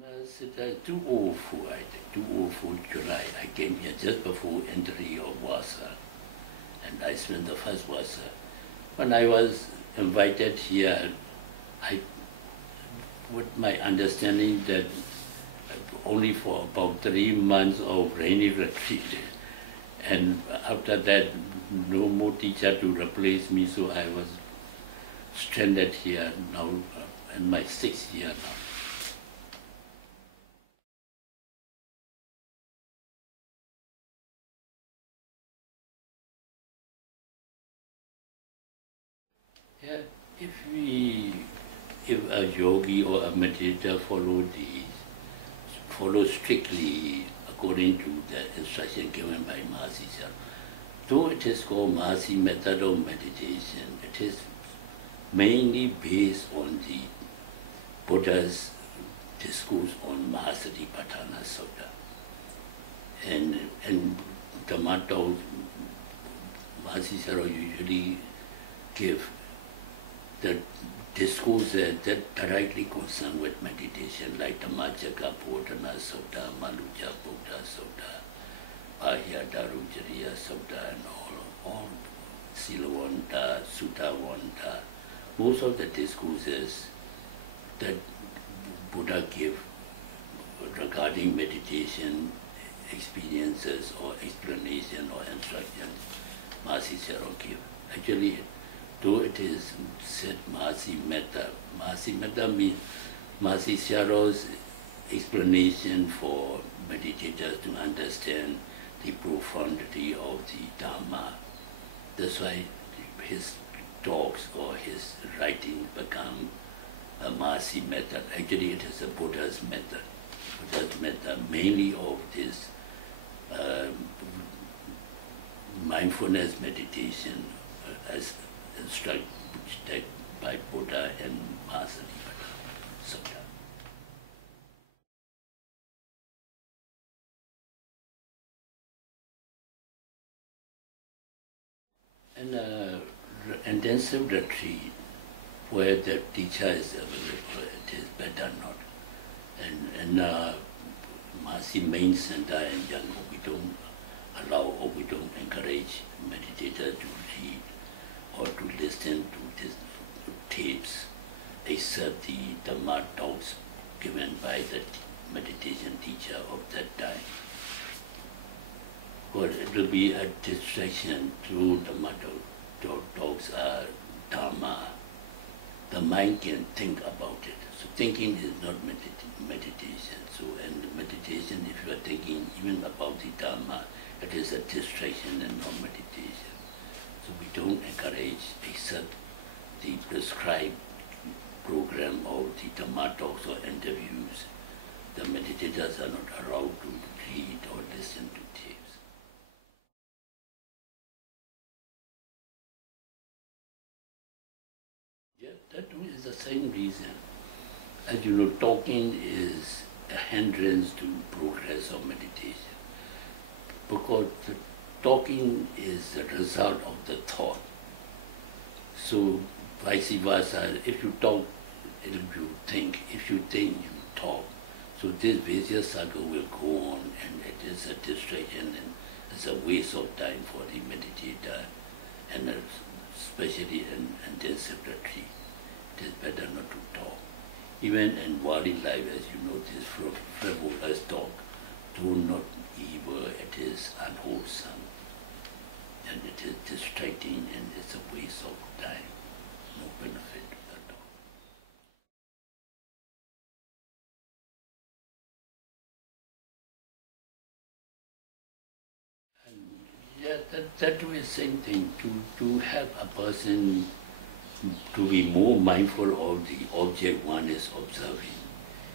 It's 2004, I think, 2004 July. I came here just before entry of Wasa, and I spent the first Wasa. When I was invited here, I, with my understanding that only for about 3 months of rainy retreat, and after that, no more teacher to replace me, so I was stranded here now, in my 6th year now. Yeah, if a yogi or a meditator follow strictly according to the instruction given by Mahasi Sir, though it is called Mahasi method of meditation, it is mainly based on the Buddha's discourse on Mahasatipatthana Sutta. And Dhamma talks, Mahasi Sir usually give the discourse that directly concerned with meditation, like Dhammacakka Bodhana Sutta, Maluja Buddha Sutta, Ahya Darujariya Sutta, and all Silavanta, Suttavanta. Most of the discourses that Buddha gave regarding meditation experiences or explanation or instructions, Mahasi Sayadaw give. Actually, though it is said Mahasi Metta means Mahasi Sayadaw's explanation for meditators to understand the profundity of the Dhamma. That's why his talks or his writing become a Mahasi method. Actually, it is a Buddha's method. Buddha's method mainly of this mindfulness meditation as instructed by Buddha and Mahasatipatthana Sutta. And intensive retreat where the teacher is available, it is better not. And Mahasi main center in Yangon, we don't allow or we don't encourage meditators to read or to listen to these tapes except the Dhamma talks given by the meditation teacher of that time. But it will be a distraction through Dhamma talks are Dhamma. The mind can think about it. So thinking is not meditation. So in meditation, if you are thinking even about the Dhamma, it is a distraction and not meditation. So we don't encourage except the prescribed program of the Dhamma talks or interviews. The meditators are not allowed to read or listen to tapes. Yeah, that is the same reason. As you know, talking is a hindrance to progress of meditation. Because the talking is the result of the thought. So vice versa, if you talk, you think. If you think, you talk. So this vicious cycle will go on, and it is a distraction and it's a waste of time for the meditator, and especially in intensive retreat. It is better not to talk. Even in worldly life, as you know, this frivolous talk, do not evil, it is unwholesome, and it is distracting, and it's a waste of time, no benefit at all. And yeah, that is the same thing, to help a person to be more mindful of the object one is observing.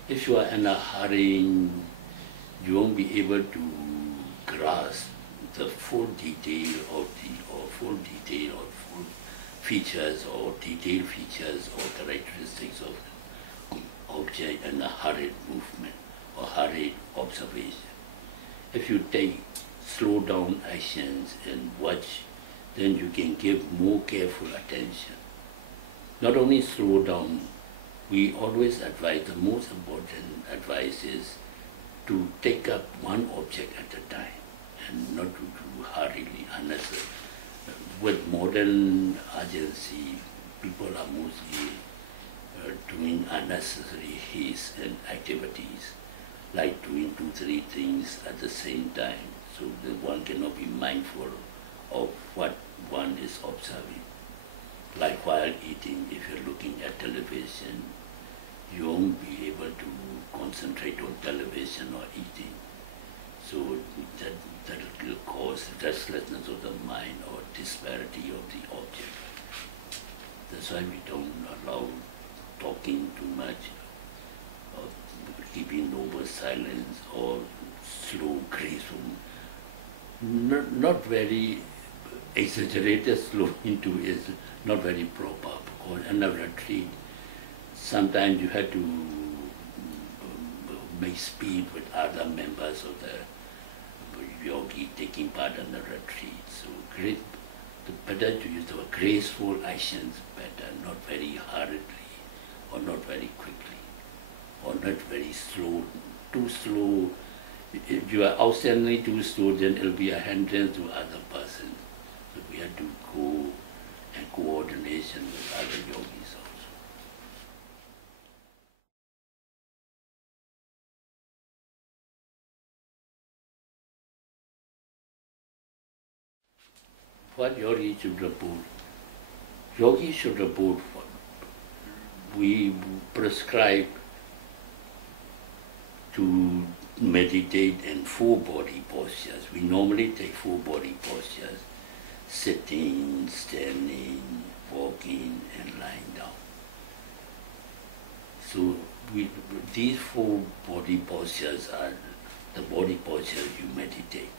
If you are in a hurry, you won't be able to grasp the full detail of full features or detailed features or characteristics of the object in a hurried movement or hurried observation. If you take slow down actions and watch, then you can give more careful attention. Not only slow down we always advise, the most important advice is to take up one object at a time and not to do hurriedly, unnecessary. With modern urgency, people are mostly doing unnecessary haste and activities, like doing 2, 3 things at the same time, so that one cannot be mindful of what one is observing. Like while eating, if you're looking at television, you won't be able to concentrate on television or eating. So that will cause restlessness of the mind or disparity of the object. That's why we don't allow talking too much, or keeping noble silence, or slow, graceful, not very exaggerated slow into is not very proper, because in a retreat, sometimes you have to make speed with other members of the yogi taking part in the retreat. So better to use the word graceful actions better, not very hurriedly, or not very quickly, or not very slow, too slow. If you are outstandingly too slow, then it will be a hindrance to other persons. So we have to go in coordination with other yogis also. What yogi should report? Yogi should report what we prescribe to meditate in 4 body postures. We normally take 4 body postures: sitting, standing, walking, and lying down. So these 4 body postures are the body postures you meditate.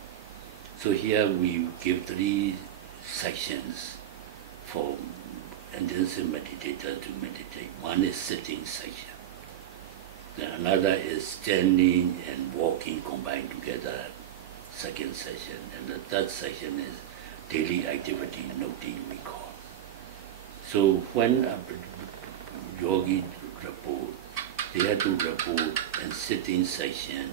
So here we give 3 sections for intensive meditators to meditate. One is sitting section. Then another is standing and walking combined together, second session. And the third section is daily activity noting, we call. So when a yogi report, they have to report in sitting session,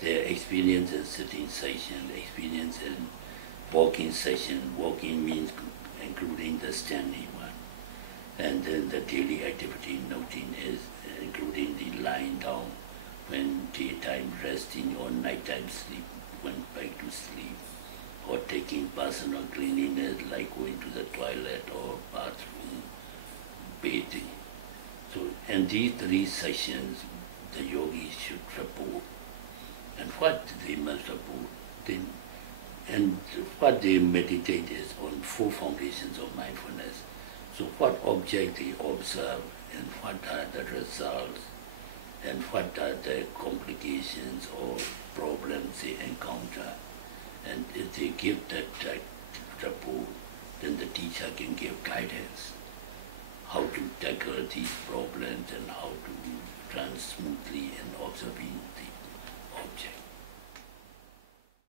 their experience in sitting session, experience in walking session. Walking means including the standing one. And then the daily activity noting is including the lying down when daytime resting or nighttime sleep, when back to sleep, or taking personal cleanliness like going to the toilet or bathroom, bathing. So in these 3 sessions, the yogis should report. And what they must report, and what they meditate is on 4 foundations of mindfulness. So what object they observe, and what are the results, and what are the complications or problems they encounter. And if they give that report, then the teacher can give guidance how to tackle these problems and how to run smoothly in observing the object.